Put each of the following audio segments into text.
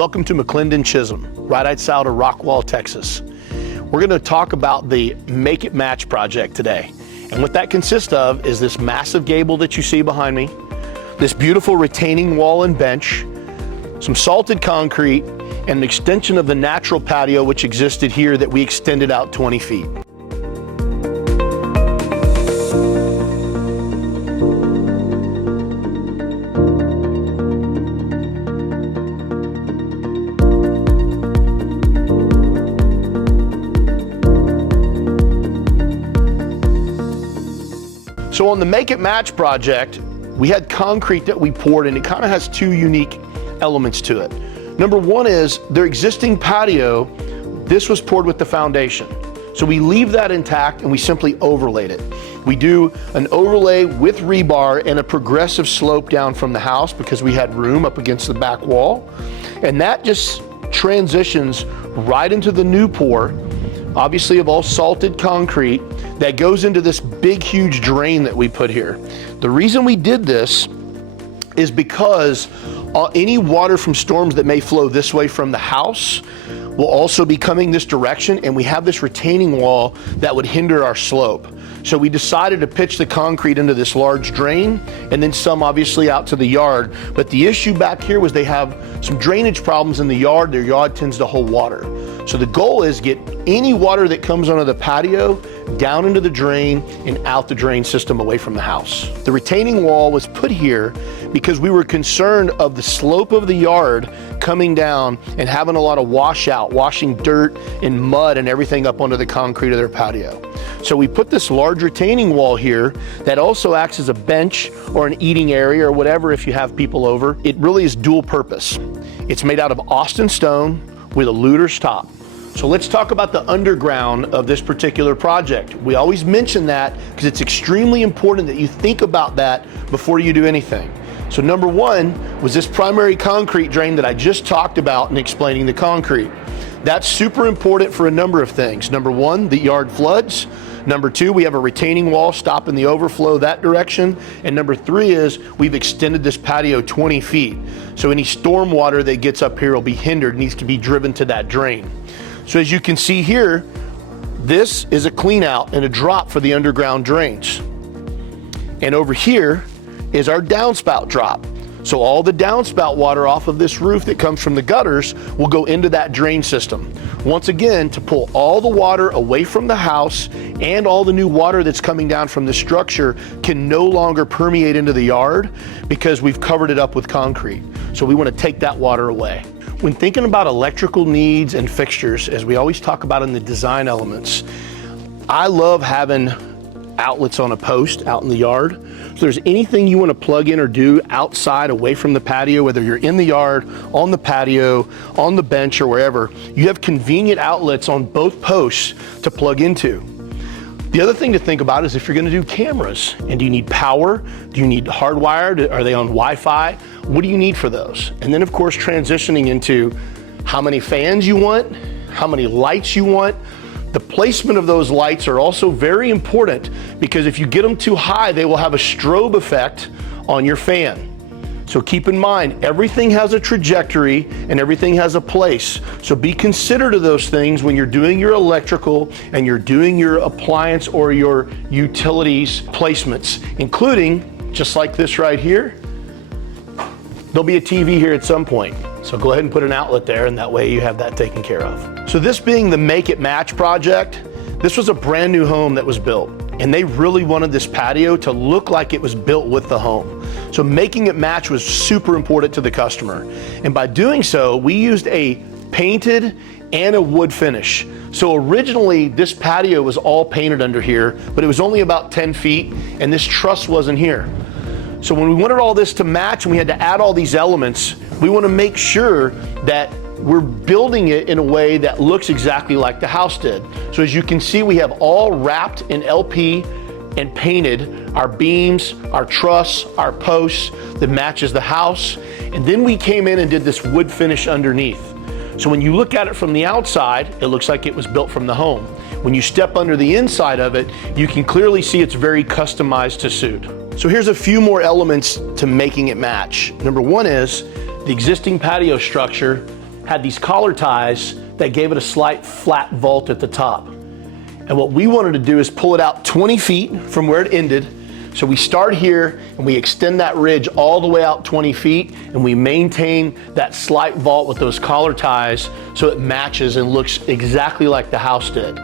Welcome to McLendon Chisholm, right outside of Rockwall, Texas. We're going to talk about the Make It Match project today. And what that consists of is this massive gable that you see behind me, this beautiful retaining wall and bench, some salted concrete, and an extension of the natural patio which existed here that we extended out 20 feet. So on the Make It Match project, we had concrete that we poured, and it kind of has two unique elements to it. Number one is their existing patio, this was poured with the foundation. So we leave that intact and we simply overlaid it. We do an overlay with rebar and a progressive slope down from the house because we had room up against the back wall. And that just transitions right into the new pour, obviously of all salted concrete, that goes into this big, huge drain that we put here. The reason we did this is because any water from storms that may flow this way from the house will also be coming this direction, and we have this retaining wall that would hinder our slope. So we decided to pitch the concrete into this large drain and then some obviously out to the yard. But the issue back here was they have some drainage problems in the yard. Their yard tends to hold water. So the goal is get any water that comes onto the patio down into the drain and out the drain system away from the house. The retaining wall was put here because we were concerned of the slope of the yard coming down and having a lot of washout, washing dirt and mud and everything up onto the concrete of their patio. So we put this large retaining wall here that also acts as a bench or an eating area or whatever if you have people over. It really is dual purpose. It's made out of Austin stone with a Luder's top. So let's talk about the underground of this particular project. We always mention that because it's extremely important that you think about that before you do anything. So number one was this primary concrete drain that I just talked about in explaining the concrete. That's super important for a number of things. Number one, the yard floods. Number two, we have a retaining wall stopping the overflow that direction. And number three is we've extended this patio 20 feet. So any storm water that gets up here will be hindered, needs to be driven to that drain. So as you can see here, this is a clean out and a drop for the underground drains. And over here is our downspout drop. So all the downspout water off of this roof that comes from the gutters will go into that drain system. Once again, to pull all the water away from the house, and all the new water that's coming down from the structure can no longer permeate into the yard because we've covered it up with concrete. So we want to take that water away. When thinking about electrical needs and fixtures, as we always talk about in the design elements, I love having outlets on a post out in the yard. So there's anything you want to plug in or do outside away from the patio, whether you're in the yard, on the patio, on the bench, or wherever, you have convenient outlets on both posts to plug into. The other thing to think about is if you're going to do cameras, and do you need power? Do you need hardwired? Are they on Wi-Fi? What do you need for those? And then of course transitioning into how many fans you want, how many lights you want. The placement of those lights are also very important because if you get them too high, they will have a strobe effect on your fan. So keep in mind, everything has a trajectory and everything has a place. So be considerate of those things when you're doing your electrical and you're doing your appliance or your utilities placements, including, just like this right here, there'll be a TV here at some point. So go ahead and put an outlet there, and that way you have that taken care of. So this being the Make It Match project, this was a brand new home that was built, and they really wanted this patio to look like it was built with the home. So making it match was super important to the customer. And by doing so, we used a painted and a wood finish. So originally this patio was all painted under here, but it was only about 10 feet and this truss wasn't here. So when we wanted all this to match and we had to add all these elements, we want to make sure that we're building it in a way that looks exactly like the house did. So as you can see, we have all wrapped in LP and painted our beams, our truss, our posts that matches the house. And then we came in and did this wood finish underneath. So when you look at it from the outside, it looks like it was built from the home. When you step under the inside of it, you can clearly see it's very customized to suit. So here's a few more elements to making it match. Number one is the existing patio structure had these collar ties that gave it a slight flat vault at the top. And what we wanted to do is pull it out 20 feet from where it ended. So we start here and we extend that ridge all the way out 20 feet and we maintain that slight vault with those collar ties so it matches and looks exactly like the house did.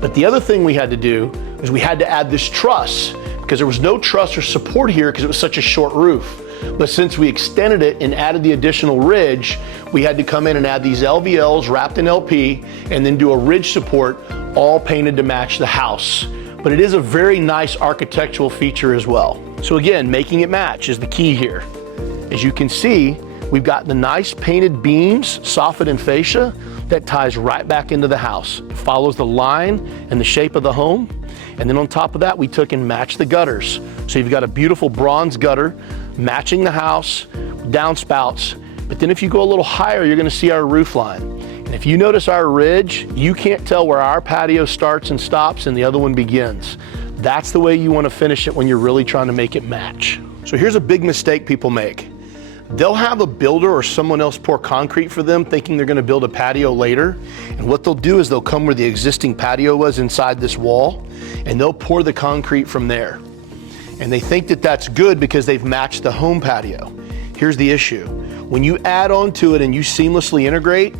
But the other thing we had to do is we had to add this truss because there was no truss or support here because it was such a short roof. But since we extended it and added the additional ridge, we had to come in and add these LVLs wrapped in LP and then do a ridge support all painted to match the house. But it is a very nice architectural feature as well. So again, making it match is the key here. As you can see, we've got the nice painted beams, soffit and fascia, that ties right back into the house. It follows the line and the shape of the home. And then on top of that, we took and matched the gutters. So you've got a beautiful bronze gutter matching the house, downspouts. But then if you go a little higher, you're gonna see our roof line. And if you notice our ridge, you can't tell where our patio starts and stops and the other one begins. That's the way you want to finish it when you're really trying to make it match. So here's a big mistake people make. They'll have a builder or someone else pour concrete for them thinking they're going to build a patio later. And what they'll do is they'll come where the existing patio was inside this wall and they'll pour the concrete from there. And they think that that's good because they've matched the home patio. Here's the issue. When you add on to it and you seamlessly integrate,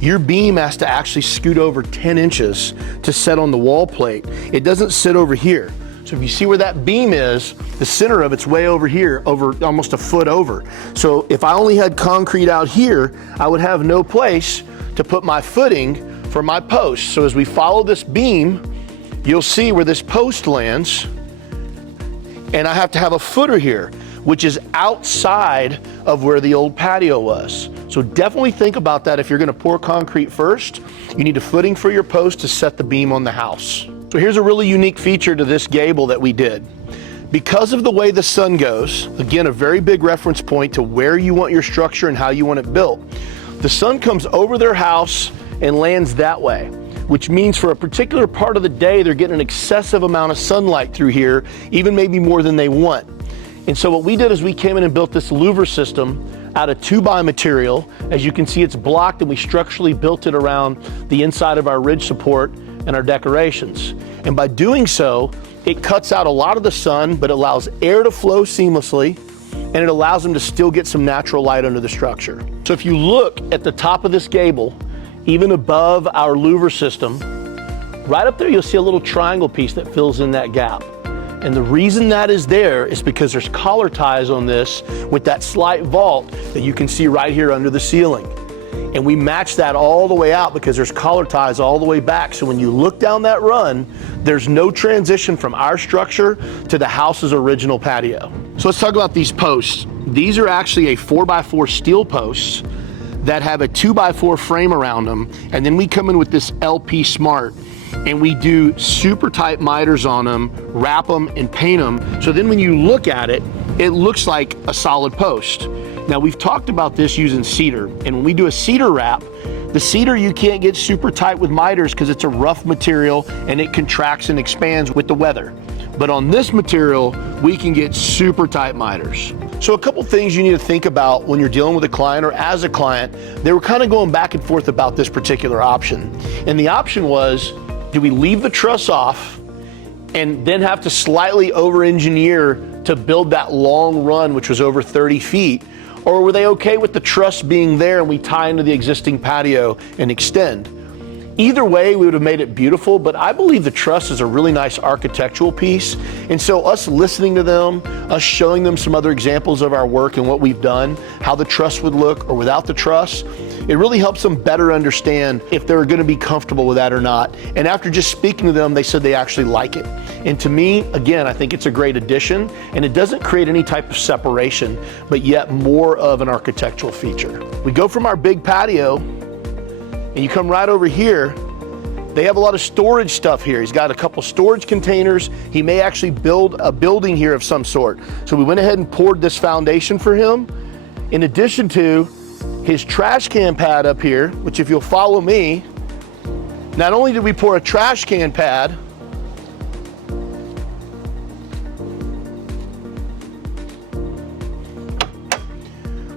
your beam has to actually scoot over 10 inches to set on the wall plate. It doesn't sit over here. So if you see where that beam is, the center of it's way over here, over almost a foot over. So if I only had concrete out here, I would have no place to put my footing for my post. So as we follow this beam, you'll see where this post lands, and I have to have a footer here, which is outside of where the old patio was. So definitely think about that. If you're gonna pour concrete first, you need a footing for your post to set the beam on the house. So here's a really unique feature to this gable that we did. Because of the way the sun goes, again, a very big reference point to where you want your structure and how you want it built. The sun comes over their house and lands that way, which means for a particular part of the day, they're getting an excessive amount of sunlight through here, even maybe more than they want. And so what we did is we came in and built this louver system out of 2x material. As you can see, it's blocked and we structurally built it around the inside of our ridge support and our decorations. And by doing so, it cuts out a lot of the sun, but it allows air to flow seamlessly and it allows them to still get some natural light under the structure. So if you look at the top of this gable, even above our louver system, right up there you'll see a little triangle piece that fills in that gap. And the reason that is there is because there's collar ties on this with that slight vault that you can see right here under the ceiling. And we match that all the way out because there's collar ties all the way back. So when you look down that run, there's no transition from our structure to the house's original patio. So let's talk about these posts. These are actually a 4x4 steel posts that have a 2x4 frame around them. And then we come in with this LP Smart and we do super tight miters on them, wrap them and paint them. So then when you look at it, it looks like a solid post. Now we've talked about this using cedar, and when we do a cedar wrap, the cedar you can't get super tight with miters because it's a rough material and it contracts and expands with the weather. But on this material, we can get super tight miters. So a couple things you need to think about when you're dealing with a client or as a client. They were kind of going back and forth about this particular option. And the option was, do we leave the truss off and then have to slightly over-engineer to build that long run, which was over 30 feet? Or were they okay with the truss being there and we tie into the existing patio and extend? Either way, we would have made it beautiful, but I believe the truss is a really nice architectural piece. And so us listening to them, us showing them some other examples of our work and what we've done, how the truss would look or without the truss, it really helps them better understand if they're gonna be comfortable with that or not. And after just speaking to them, they said they actually like it. And to me, again, I think it's a great addition and it doesn't create any type of separation, but yet more of an architectural feature. We go from our big patio and you come right over here, they have a lot of storage stuff here. He's got a couple storage containers. He may actually build a building here of some sort. So we went ahead and poured this foundation for him, in addition to his trash can pad up here, which if you'll follow me, not only did we pour a trash can pad,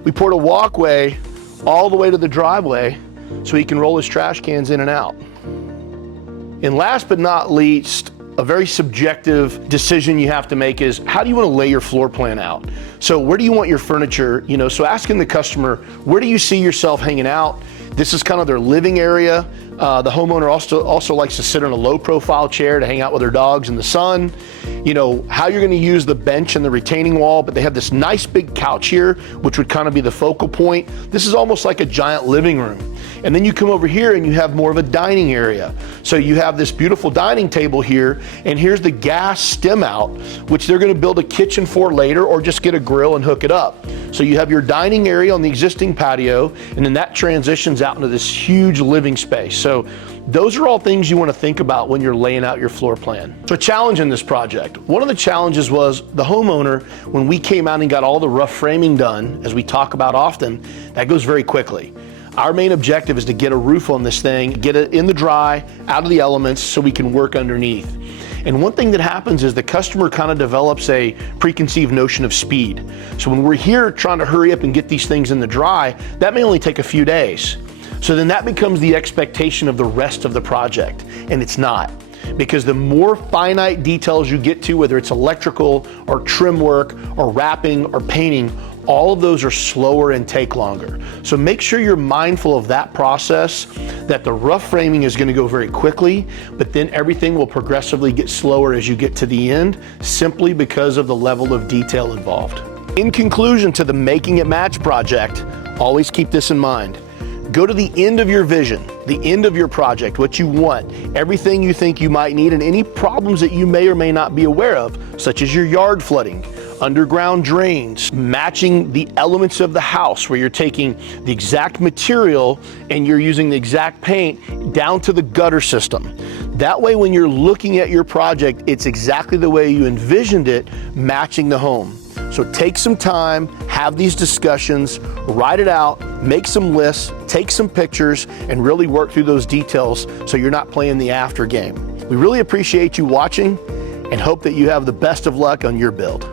we poured a walkway all the way to the driveway so he can roll his trash cans in and out. And last but not least, a very subjective decision you have to make is, how do you want to lay your floor plan out? So where do you want your furniture? So asking the customer, where do you see yourself hanging out? This is kind of their living area. The homeowner also likes to sit in a low profile chair to hang out with their dogs in the sun. How you're going to use the bench and the retaining wall, but they have this nice big couch here, which would kind of be the focal point. This is almost like a giant living room. And then you come over here and you have more of a dining area. So you have this beautiful dining table here, and here's the gas stem out, which they're going to build a kitchen for later, or just get a grill and hook it up. So you have your dining area on the existing patio, and then that transitions out into this huge living space. So those are all things you want to think about when you're laying out your floor plan. So a challenge in this project. One of the challenges was the homeowner, when we came out and got all the rough framing done, as we talk about often, that goes very quickly. Our main objective is to get a roof on this thing, get it in the dry, out of the elements, so we can work underneath. And one thing that happens is the customer kind of develops a preconceived notion of speed. So when we're here trying to hurry up and get these things in the dry, that may only take a few days. So then that becomes the expectation of the rest of the project, and it's not. Because the more finite details you get to, whether it's electrical or trim work or wrapping or painting, all of those are slower and take longer. So make sure you're mindful of that process, that the rough framing is going to go very quickly, but then everything will progressively get slower as you get to the end, simply because of the level of detail involved. In conclusion to the Making It Match project, always keep this in mind. Go to the end of your vision, the end of your project, what you want, everything you think you might need, and any problems that you may or may not be aware of, such as your yard flooding, underground drains, matching the elements of the house where you're taking the exact material and you're using the exact paint down to the gutter system. That way, when you're looking at your project, it's exactly the way you envisioned it, matching the home. So take some time, have these discussions, write it out, make some lists, take some pictures, and really work through those details so you're not playing the after game. We really appreciate you watching and hope that you have the best of luck on your build.